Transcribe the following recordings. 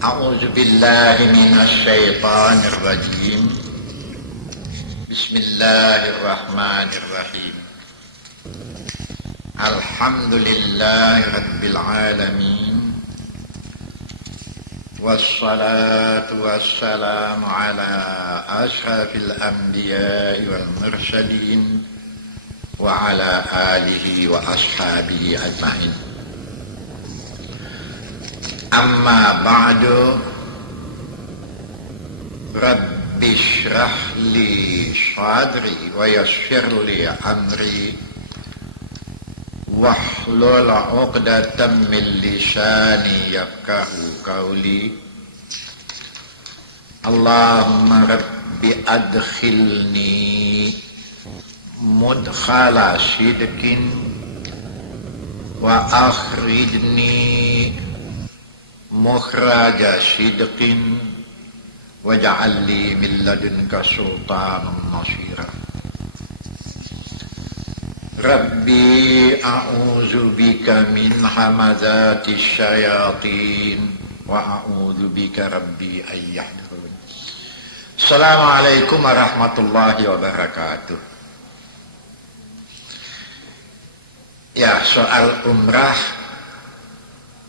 أعوذ بالله من الشيطان الرجيم. بسم الله الرحمن الرحيم. الحمد لله رب العالمين، والصلاة والسلام على أشرف الأنبياء والمرسلين وعلى آله وأصحابه أجمعين. Amma ba'du, Rabbi shrah li sadri wa yassir li amri wahlul 'uqdatam min lisani yafqahu qawli. Allahumma rabbi adkhilni mudkhala sidqin wa akhrijni mukhraja sidqin waj'al li min ladunka sultanan nasira. Rabbi a'udzu bika min hamazati syayatin wa a'udzu bika rabbi an yahdurun. Assalamualaikum warahmatullahi wabarakatuh. Ya, soal umrah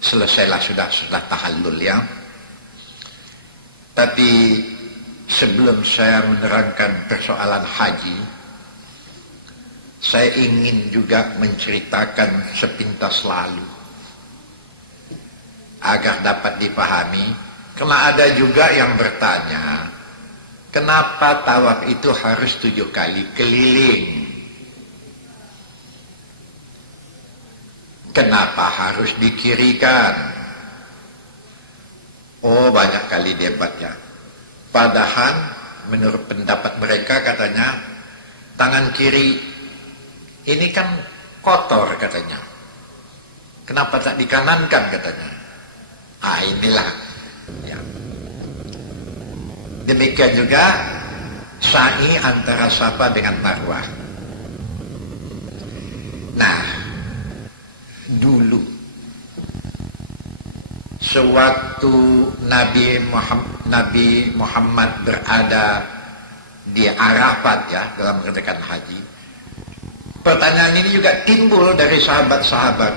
selesailah, sudah tahallul ya. Tapi sebelum saya menerangkan persoalan haji, saya ingin juga menceritakan sepintas lalu agar dapat dipahami. Karena ada juga yang bertanya, kenapa tawaf itu harus 7 kali keliling? Kenapa harus dikirikan? Oh, banyak kali debatnya. Padahal menurut pendapat mereka katanya tangan kiri ini kan kotor katanya. Kenapa tak dikanankan katanya? Inilah ya. Demikian juga sa'i antara Safa dengan Marwah. Nah, dulu sewaktu Nabi Muhammad berada di Arafat ya, dalam mengerjakan haji, pertanyaan ini juga timbul dari sahabat-sahabat.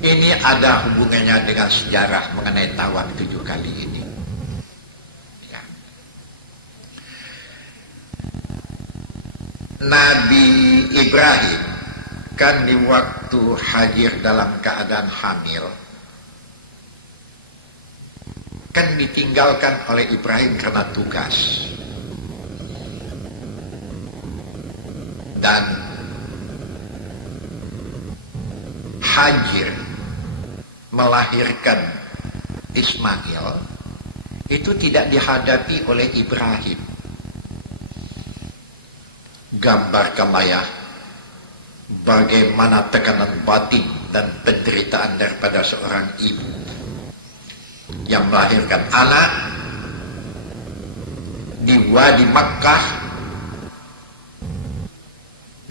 Ini ada hubungannya dengan sejarah mengenai tawaf 7 kali ini ya. Nabi Ibrahim kan di waktu hadir dalam keadaan hamil, kan ditinggalkan oleh Ibrahim karena tugas. Dan Hajar melahirkan Ismail itu tidak dihadapi oleh Ibrahim. Gambarkanlah ya bagaimana tekanan batin dan penderitaan daripada seorang ibu yang melahirkan anak di Wadi Makkah.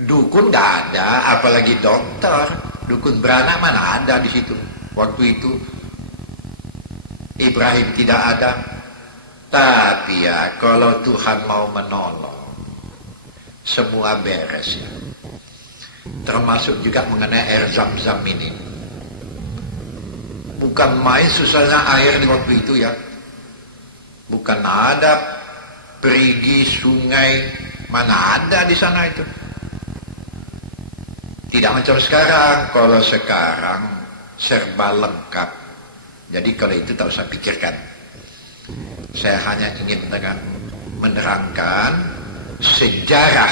Dukun gak ada, apalagi dokter. Dukun beranak mana ada di situ. Waktu itu Ibrahim tidak ada. Tapi ya, kalau Tuhan mau menolong, semua beres ya. Termasuk juga mengenai air Zam-Zam ini. Bukan main susahnya air di waktu itu ya. Bukan ada perigi sungai, mana ada di sana itu. Tidak macam sekarang. Kalau sekarang serba lengkap. Jadi kalau itu tak usah pikirkan. Saya hanya ingin menerangkan sejarah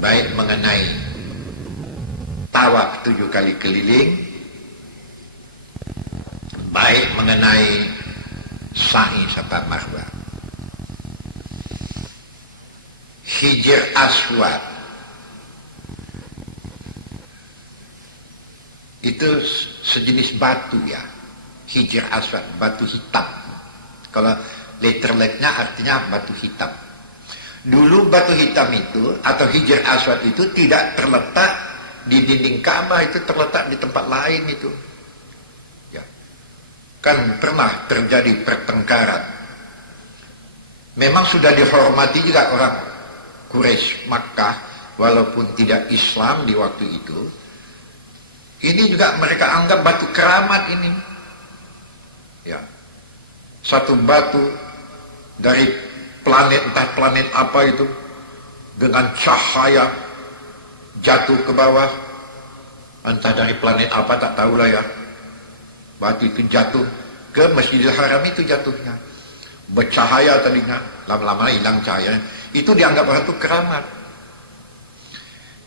baik mengenai tawaf 7 kali keliling, baik mengenai sa'i Safa Marwah. Hijr Aswad itu sejenis batu ya. Hijr Aswad, batu hitam. Kalau letterletnya artinya batu hitam. Dulu batu hitam itu atau Hijr Aswad itu tidak terletak di dinding Ka'bah, itu terletak di tempat lain itu. Ya. kan pernah terjadi pertengkaran. Memang sudah dihormati juga orang Quraisy Makkah, walaupun tidak Islam di waktu itu. Ini juga mereka anggap batu keramat ini. Ya. Satu batu dari planet, entah planet apa itu, dengan cahaya jatuh ke bawah. Entah dari planet apa, tak tahulah ya. Batu itu jatuh ke Masjidil Haram, itu jatuhnya. Bercahaya tadinya, lama-lama hilang cahaya. Itu dianggap batu keramat.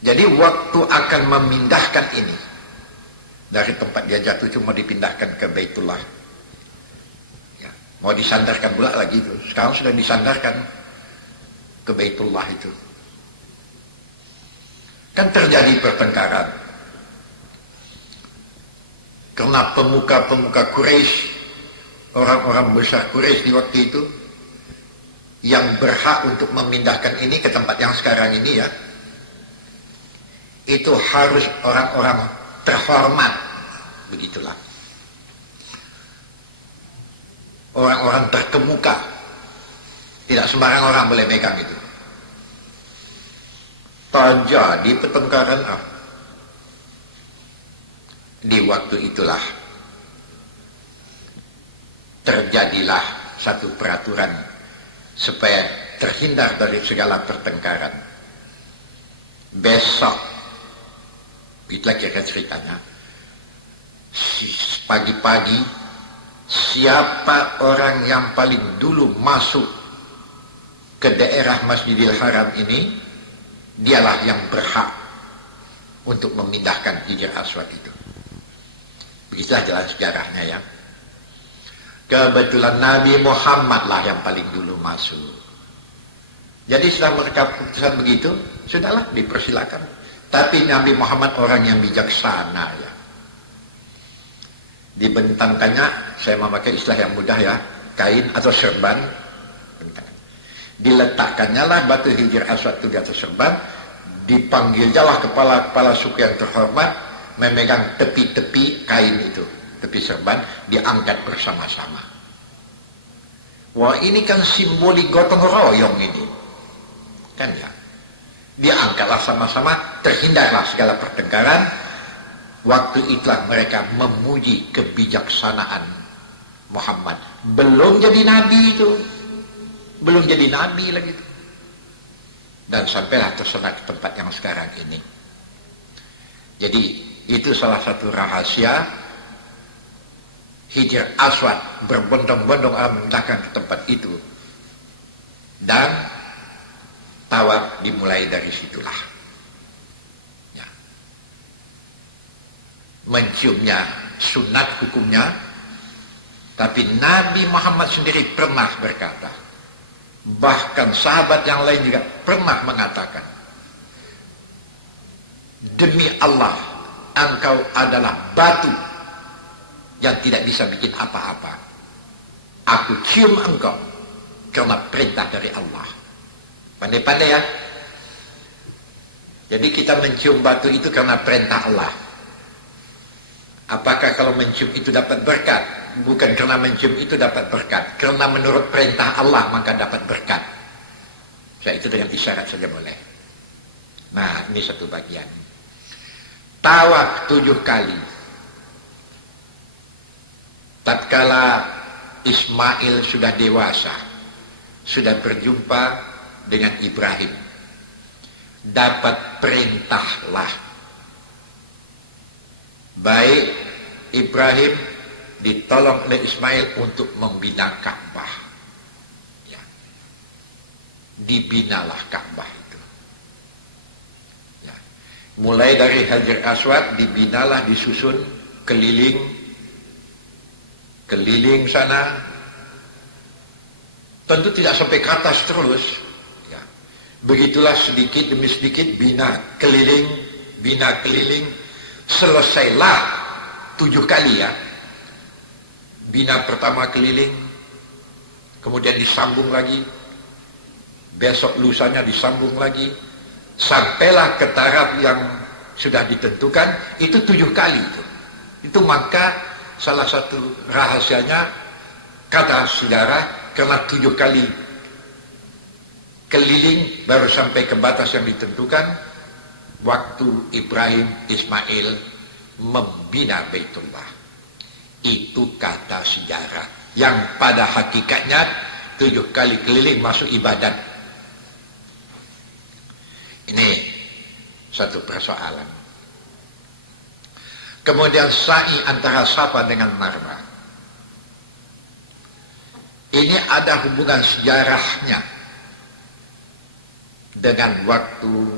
Jadi waktu akan memindahkan ini, dari tempat dia jatuh cuma dipindahkan ke Baitullah. Ya, mau disandarkan pula lagi itu. Sekarang sudah disandarkan ke Baitullah itu. Kan terjadi pertengkaran. Karena pemuka-pemuka Quraisy, orang-orang besar Quraisy di waktu itu, yang berhak untuk memindahkan ini ke tempat yang sekarang ini ya, itu harus orang-orang terhormat, begitulah. Orang-orang terkemuka, tidak sembarang orang boleh megang itu. Terjadi pertengkaran di waktu itulah terjadilah satu peraturan supaya terhindar dari segala pertengkaran. Besok, itulah kira ceritanya, pagi-pagi siapa orang yang paling dulu masuk ke daerah Masjidil Haram ini, dialah yang berhak untuk memindahkan Hajar Aswad itu. Begitulah jalan sejarahnya ya. Kebetulan Nabi Muhammad lah yang paling dulu masuk. Jadi setelah mereka putuskan begitu, sudahlah dipersilakan. Tapi Nabi Muhammad orang yang bijaksana ya. Dibentangkannya, saya memakai istilah yang mudah ya, kain atau serban. Diletakkannya lah batu Hajar Aswad itu di atas serban. Dipanggil jalah kepala-kepala suku yang terhormat memegang tepi-tepi kain itu, tepi serban, diangkat bersama-sama. Wah, ini kan simbolik gotong royong ini. Kan ya. Diangkatlah sama-sama, terhindarlah segala pertengkaran. Waktu itulah mereka memuji kebijaksanaan Muhammad. Belum jadi nabi itu. Belum jadi nabi lagi itu. Dan sampailah tersenak ke tempat yang sekarang ini. Jadi itu salah satu rahasia Hajar Aswad berbondong-bondong memindahkan ke tempat itu. Dan tawaf dimulai dari situlah. Ya. Menciumnya sunat hukumnya, tapi Nabi Muhammad sendiri pernah berkata, bahkan sahabat yang lain juga pernah mengatakan, demi Allah, engkau adalah batu yang tidak bisa bikin apa-apa. Aku cium engkau karena perintah dari Allah. Pandai-pandai ya. Jadi kita mencium batu itu karena perintah Allah. Apakah kalau mencium itu dapat berkat? Bukan karena mencium itu dapat berkat. Karena menurut perintah Allah maka dapat berkat. Saya itu dengan isyarat saja boleh. Nah, ini satu bagian. Tawaf 7 kali. Tatkala Ismail sudah dewasa, sudah berjumpa dengan Ibrahim, dapat perintahlah. Baik Ibrahim ditolong oleh Ismail untuk membina Ka'bah. Ya. Dibinalah Ka'bah itu. Ya. Mulai dari Hajar Aswad dibinalah, disusun keliling sana. Tentu tidak sampai ke atas terus. Ya. Begitulah sedikit demi sedikit bina keliling. Selesailah 7 kali ya. Bina pertama keliling, kemudian disambung lagi, besok lusanya disambung lagi, sampailah ke taraf yang sudah ditentukan. Itu 7 kali itu. Itu maka salah satu rahasianya, kata sejarah, karena 7 kali keliling baru sampai ke batas yang ditentukan, waktu Ibrahim Ismail membina Baitullah. Itu kata sejarah, yang pada hakikatnya 7 kali keliling masuk ibadat. Ini satu persoalan. Kemudian sa'i antara Safa dengan Marwah. Ini ada hubungan sejarahnya dengan waktu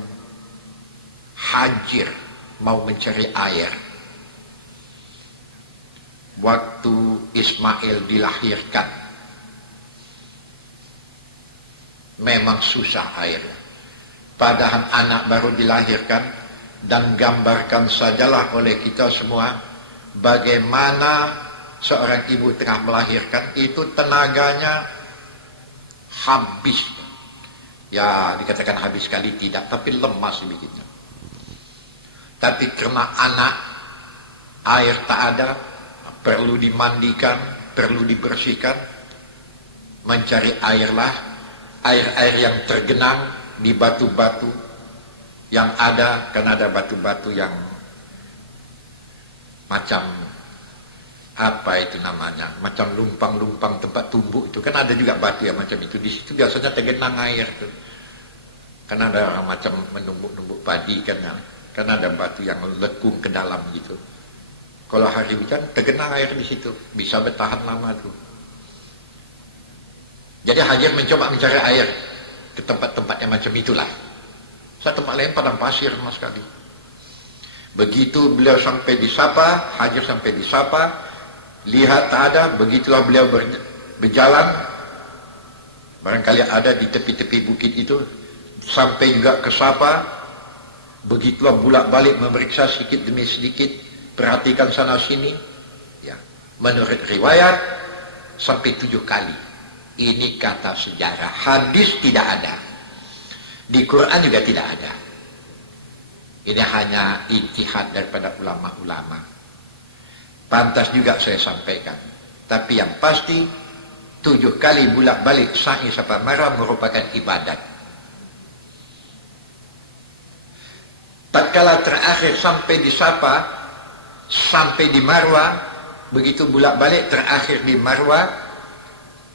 Hajir mau mencari air. Waktu Ismail dilahirkan, memang susah air. Padahal anak baru dilahirkan, dan gambarkan sajalah oleh kita semua bagaimana seorang ibu tengah melahirkan itu tenaganya habis. Ya dikatakan habis sekali tidak, tapi lemas begitu. Tapi karena anak, air tak ada, perlu dimandikan, perlu dibersihkan, mencari airlah, air-air yang tergenang di batu-batu yang ada, karena ada batu-batu yang macam apa itu namanya, macam lumpang-lumpang tempat tumbuk itu, kan ada juga batu yang macam itu. Di situ biasanya tergenang air tuh, karena ada orang macam menumbuk-numbuk padi karena ada batu yang lekung ke dalam gitu. Kalau hari hujan tergenang air di situ, bisa bertahan lama tuh. Jadi Hajar mencoba mencari air ke tempat-tempat yang macam itulah. Satu tempat lain padang pasir sama sekali. Begitu beliau sampai di Safa, Hajar sampai di Safa, lihat tak ada, begitulah beliau berjalan, barangkali ada di tepi-tepi bukit itu, sampai juga ke Safa, begitulah bolak-balik memeriksa sedikit demi sedikit, perhatikan sana sini, ya. Menurut riwayat sampai 7 kali. Ini kata sejarah, hadis tidak ada, di Quran juga tidak ada. Ini hanya ijtihad daripada ulama-ulama. Pantas juga saya sampaikan. Tapi yang pasti 7 kali bolak-balik sa'i Safa Marwah merupakan ibadat. Tatkala terakhir sampai di Safa, sampai di Marwah, begitu bolak-balik terakhir di Marwah,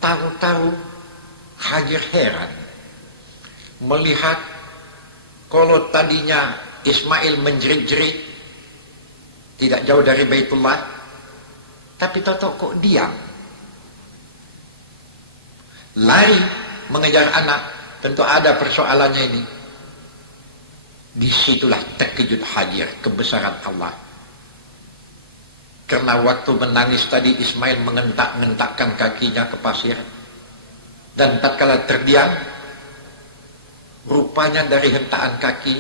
tahu-tahu Hajar heran melihat kalau tadinya Ismail menjerit-jerit tidak jauh dari Baitullah, tapi tahu-tahu kok diam, lari mengejar anak. Tentu ada persoalannya ini. Disitulah terkejut Hajar kebesaran Allah. Karena waktu menangis tadi Ismail mengentak-ngentakkan kakinya ke pasir. Dan tatkala terdiam, rupanya dari hentakan kaki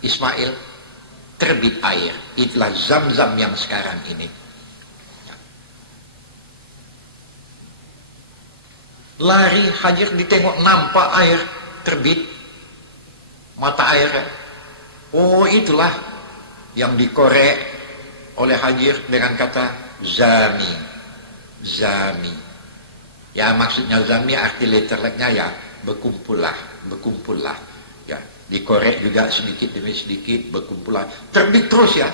Ismail terbit air. Itulah Zam-Zam yang sekarang ini. Lari Hajar ditengok, nampak air terbit, mata air. Oh, itulah yang dikorek oleh Hajar dengan kata Zami. Zami. Ya maksudnya Zami arti letterleknya ya berkumpullah, berkumpullah. Ya, dikorek juga sedikit demi sedikit, berkumpullah. Terbit terus ya.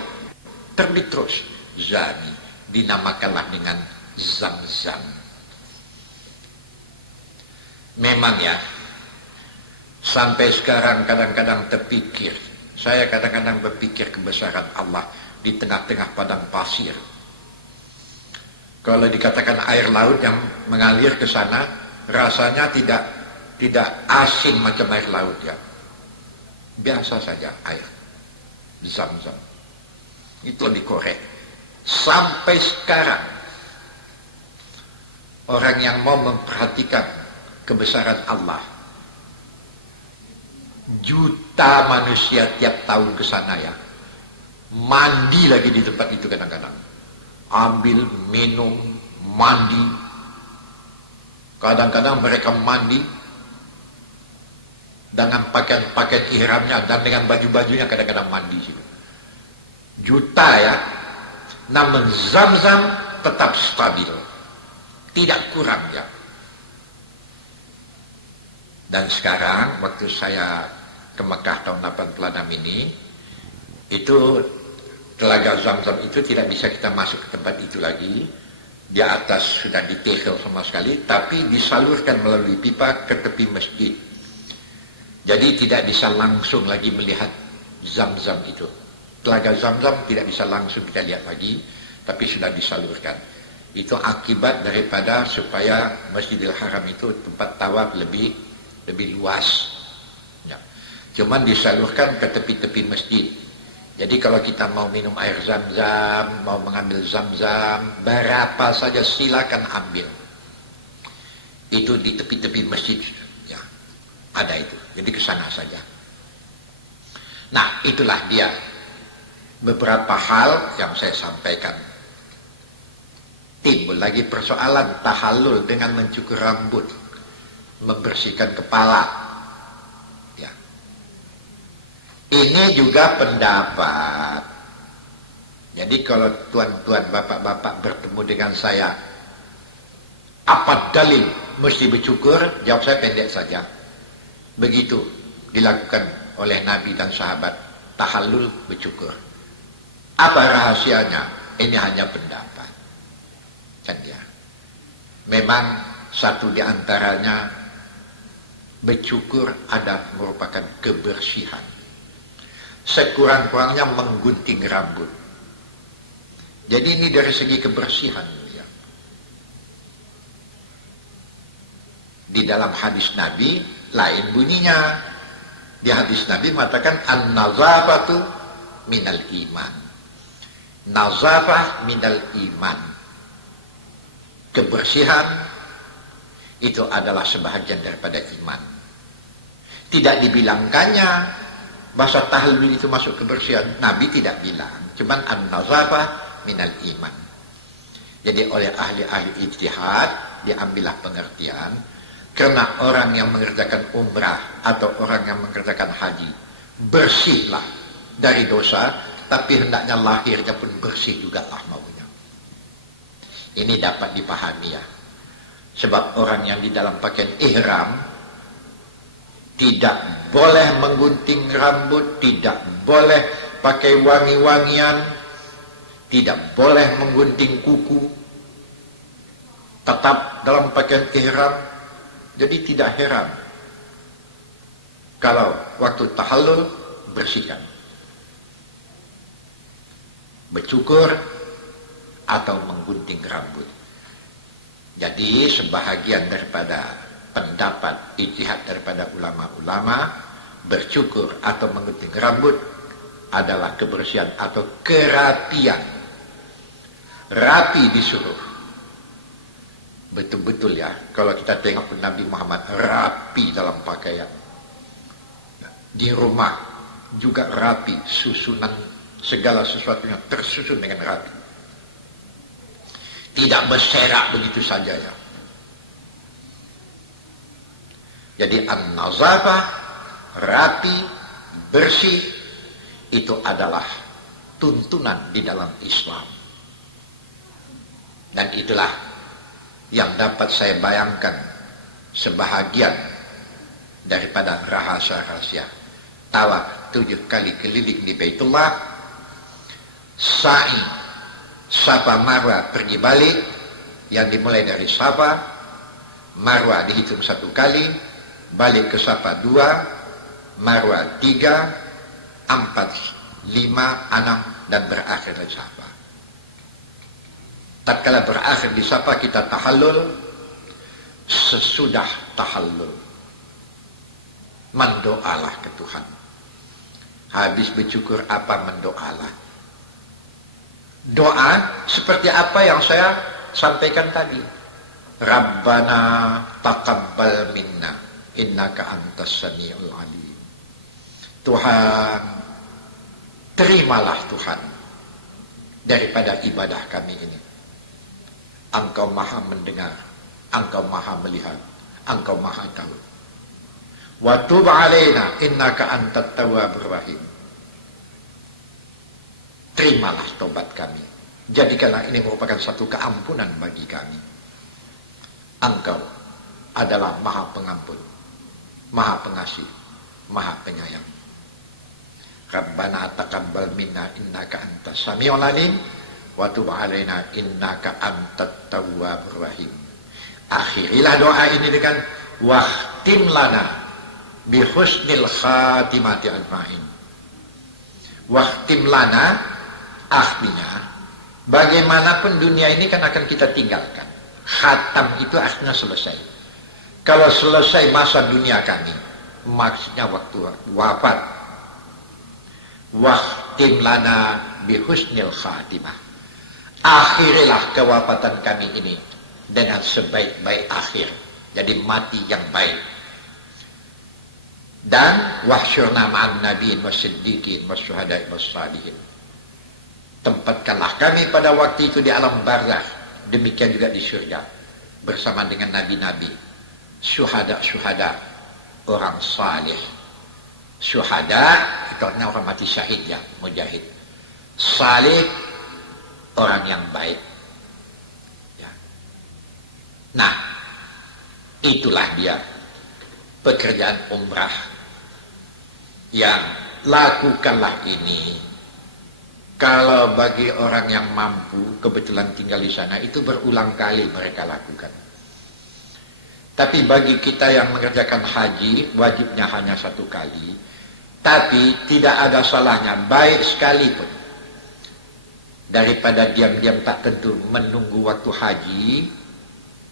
Terbit terus. Zami. Dinamakanlah dengan Zam-Zam. Memang ya, sampai sekarang kadang-kadang terpikir, saya kadang-kadang berpikir kebesaran Allah di tengah-tengah padang pasir. Kalau dikatakan air laut yang mengalir ke sana, rasanya tidak asin macam air laut ya. Biasa saja air Zam-Zam. Itu dikorek. Sampai sekarang orang yang mau memperhatikan kebesaran Allah, juta manusia tiap tahun ke sana ya, mandi lagi di tempat itu kadang-kadang, ambil, minum, mandi. Kadang-kadang mereka mandi dengan pakaian-pakaian ihramnya dan dengan baju-bajunya, kadang-kadang mandi juga. Juta ya. Namun Zam-Zam tetap stabil, tidak kurang ya. Dan sekarang waktu saya ke Mekah tahun 86 ini, itu Telaga Zam-Zam itu tidak bisa kita masuk ke tempat itu lagi. Di atas sudah ditegel sama sekali, tapi disalurkan melalui pipa ke tepi masjid. Jadi tidak bisa langsung lagi melihat Zam-Zam itu. Telaga Zam-Zam tidak bisa langsung kita lihat lagi, tapi sudah disalurkan. Itu akibat daripada supaya Masjidil Haram itu tempat tawaf lebih luas. Ya. Cuman disalurkan ke tepi-tepi masjid. Jadi kalau kita mau minum air Zam-Zam, mau mengambil Zam-Zam, berapa saja silakan ambil. Itu di tepi-tepi masjid. Ya, ada itu. Jadi ke sana saja. Nah, itulah dia beberapa hal yang saya sampaikan. Timbul lagi persoalan tahallul dengan mencukur rambut, membersihkan kepala. Ini juga pendapat. Jadi kalau tuan-tuan, bapak-bapak bertemu dengan saya, apa dalil mesti bercukur? Jawab saya pendek saja. Begitu dilakukan oleh Nabi dan sahabat, tahallul bercukur. Apa rahasianya? Ini hanya pendapat. Kan ya. Memang satu di antaranya bercukur ada merupakan kebersihan. Sekurang-kurangnya menggunting rambut. Jadi ini dari segi kebersihan. Ya. Di dalam hadis Nabi lain bunyinya. Di hadis Nabi mengatakan an-nazafatu minal iman. Nazafah minal iman. Kebersihan itu adalah sebahagian daripada iman. Tidak dibilangkannya bahasa tahallul itu masuk kebersihan. Nabi tidak bilang. Cuman an-nazafah minal iman. Jadi oleh ahli-ahli ijtihad diambillah pengertian. Karena orang yang mengerjakan umrah atau orang yang mengerjakan haji bersihlah dari dosa, tapi hendaknya lahirnya pun bersih juga lah maunya. Ini dapat dipahami ya. Sebab orang yang di dalam pakaian ihram tidak boleh menggunting rambut, tidak boleh pakai wangi-wangian, tidak boleh menggunting kuku, tetap dalam pakaian ihram. Jadi tidak heran kalau waktu tahallul bersihkan, bercukur atau menggunting rambut. Jadi sebahagian daripada pendapat ijtihad daripada ulama-ulama, bercukur atau menggunting rambut adalah kebersihan atau kerapian. Rapi disuruh. Betul-betul ya, kalau kita tengok Nabi Muhammad rapi dalam pakaian. Di rumah juga rapi, susunan segala sesuatunya tersusun dengan rapi. Tidak berserak begitu saja ya. Jadi an-nazafah, rapi, bersih, itu adalah tuntunan di dalam Islam. Dan itulah yang dapat saya bayangkan sebahagian daripada rahasia-rahasia. Tawaf 7 kali keliling di Baitullah, sa'i, Safa Marwah pergi balik, yang dimulai dari Safa, Marwah dihitung 1 kali, balik ke Safa 2, Marwah 3, 4, 5, 6, dan berakhir di Safa. Tatkala berakhir di Safa kita tahallul, sesudah tahallul mendoalah ke Tuhan. Habis bercukur apa mendoalah. Doa seperti apa yang saya sampaikan tadi. Rabbana taqabbal minna innaka antas samiul alim. Tuhan, terimalah Tuhan daripada ibadah kami ini. Engkau maha mendengar, engkau maha melihat, engkau maha tahu. Wa tub alaina innaka antat tawwabur rahim. Terimalah tobat kami. Jadikanlah ini merupakan satu keampunan bagi kami. Engkau adalah Maha Pengampun, Maha Pengasih, Maha Penyayang. Rabbana taqabbal minna innaka antas samiul alim wa tub alaina innaka antat tawwabur rahim. Akhirilah doa ini dengan wahtim lana bi husnil khatimati ajmain. Wahtim lana, artinya bagaimanapun dunia ini kan akan kita tinggalkan. Khatam itu artinya selesai. Kalau selesai masa dunia kami, maksudnya waktu wafat. Wahtim lana bi husnil khatimah. Akhirilah kewafatan kami ini dengan sebaik-baik akhir. Jadi mati yang baik. Dan wahsyurna ma'an nabiin wasiddiqin wasyuhada'i wassalihin. Tempatkanlah kami pada waktu itu di alam barzakh, demikian juga di surga bersama dengan nabi-nabi, syuhada-syuhada, orang saleh. Syuhada itu artinya orang mati syahid ya, mujahid. Saleh orang yang baik. Ya. Nah, itulah dia pekerjaan umrah. Yang lakukanlah ini. Kalau bagi orang yang mampu, kebetulan tinggal di sana, itu berulang kali mereka lakukan. Tapi bagi kita yang mengerjakan haji, wajibnya hanya satu kali. Tapi tidak ada salahnya, baik sekalipun. Daripada diam-diam tak tentu menunggu waktu haji,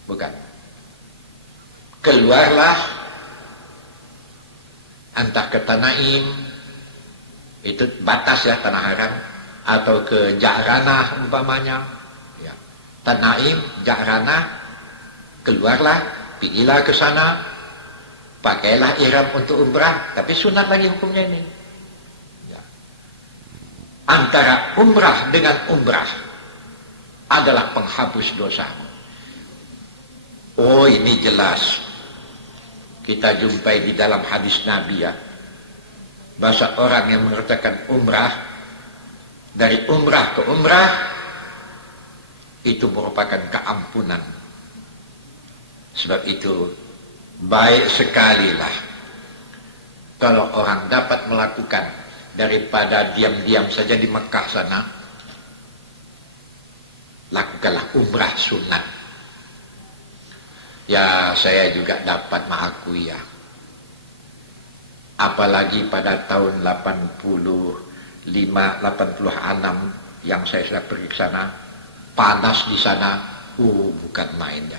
bukan. Keluarlah, entah ke Tanaim, itu batas ya, Tanah Haram, atau ke Ja'ranah umpamanya, ya. Tanaim, Ja'ranah, keluarlah, pergilah ke sana, pakailah ihram untuk umrah, tapi sunat lagi hukumnya ini. Ya. Antara umrah dengan umrah adalah penghapus dosa. Oh, ini jelas. Kita jumpai di dalam hadis Nabi ya. Bahasa orang yang mengerjakan umrah, dari umrah ke umrah, itu merupakan keampunan. Sebab itu, baik sekali lah kalau orang dapat melakukan daripada diam-diam saja di Mekah sana, lakukanlah umrah sunat. Ya, saya juga dapat mengakui ya. Apalagi pada tahun 85, 86 yang saya sudah pergi ke sana, panas di sana, bukan main ya.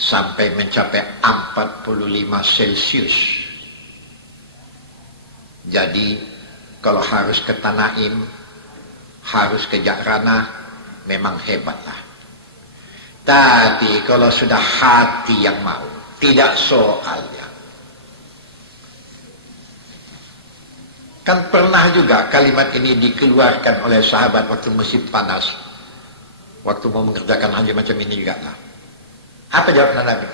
Sampai mencapai 45 Celcius. Jadi kalau harus ke Tanaim, harus ke Ja'ranah, memang hebatlah. Tapi kalau sudah hati yang mau, tidak soalnya. Kan pernah juga kalimat ini dikeluarkan oleh sahabat waktu musim panas, waktu mau mengerjakan haji macam ini juga lah. Apa jawab Nabi?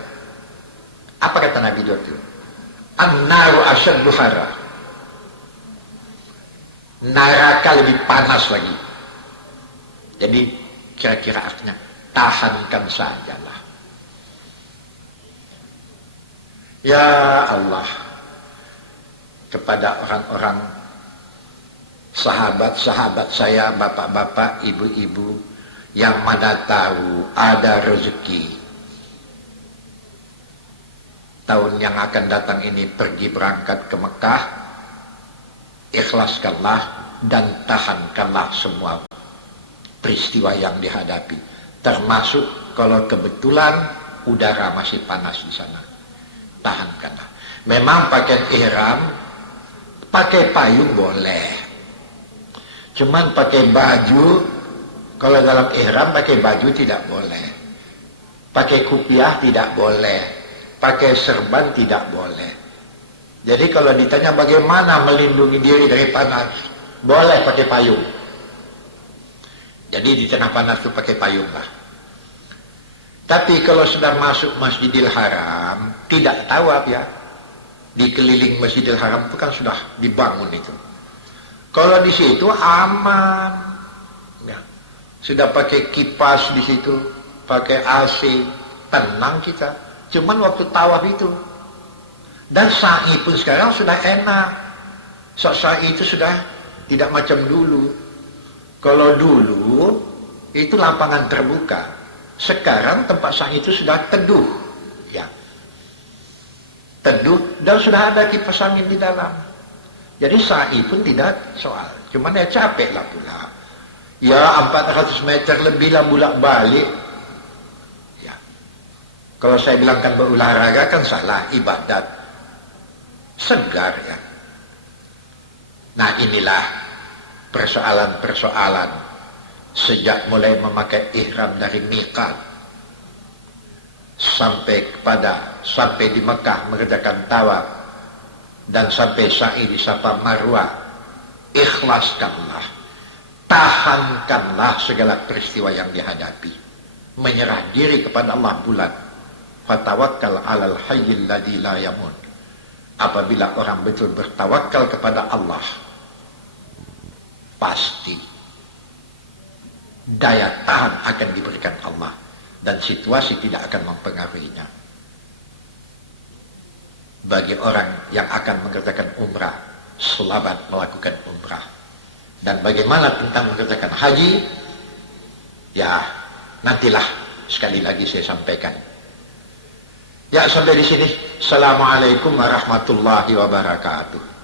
Apa kata Nabi waktu itu? An-naru asyaddu harra. Neraka lebih panas lagi. Jadi kira-kira artinya tahankan sajalah. Ya Allah, kepada orang-orang sahabat-sahabat saya, bapak-bapak, ibu-ibu yang mana tahu ada rezeki tahun yang akan datang ini pergi berangkat ke Mekah, ikhlaskanlah dan tahankanlah semua peristiwa yang dihadapi, termasuk kalau kebetulan udara masih panas di sana, tahankanlah. Memang pakai ihram, pakai payung boleh, cuman pakai baju, kalau dalam ihram pakai baju tidak boleh, pakai kupiah tidak boleh, pakai serban tidak boleh. Jadi kalau ditanya bagaimana melindungi diri dari panas, boleh pakai payung. Jadi di tengah panas itu pakai payung lah. Tapi kalau sudah masuk Masjidil Haram, tidak tawaf ya. Di keliling Masjidil Haram itu kan sudah dibangun itu. Kalau di situ aman. Ya. Sudah pakai kipas di situ, pakai AC, tenang kita. Cuman waktu tawaf itu. Dan sa'i pun sekarang sudah enak. Sa'i itu sudah tidak macam dulu. Kalau dulu itu lapangan terbuka. Sekarang tempat sa'i itu sudah teduh. Ya. Teduh dan sudah ada kipas angin di dalam. Jadi sa'i pun tidak soal. Cuman ya capek lah pula. Ya 400 meter lebih lah bolak-balik. Ya. Kalau saya bilangkan berolahraga kan salah, ibadat. Segar ya. Nah inilah persoalan-persoalan sejak mulai memakai ihram dari miqat sampai di Mekah mengerjakan tawaf dan sampai sa'i di Safa Marwah. Ikhlaskanlah, tahankanlah segala peristiwa yang dihadapi, menyerah diri kepada Allah bulat. Fatawakkal 'alal hayyil ladzi la yamut. Apabila orang betul bertawakal kepada Allah, pasti daya tahan akan diberikan Allah dan situasi tidak akan mempengaruhinya. Bagi orang yang akan mengerjakan umrah, selamat melakukan umrah. Dan bagaimana tentang mengerjakan haji? Ya, nantilah sekali lagi saya sampaikan. Ya, sampai di sini. Assalamualaikum warahmatullahi wabarakatuh.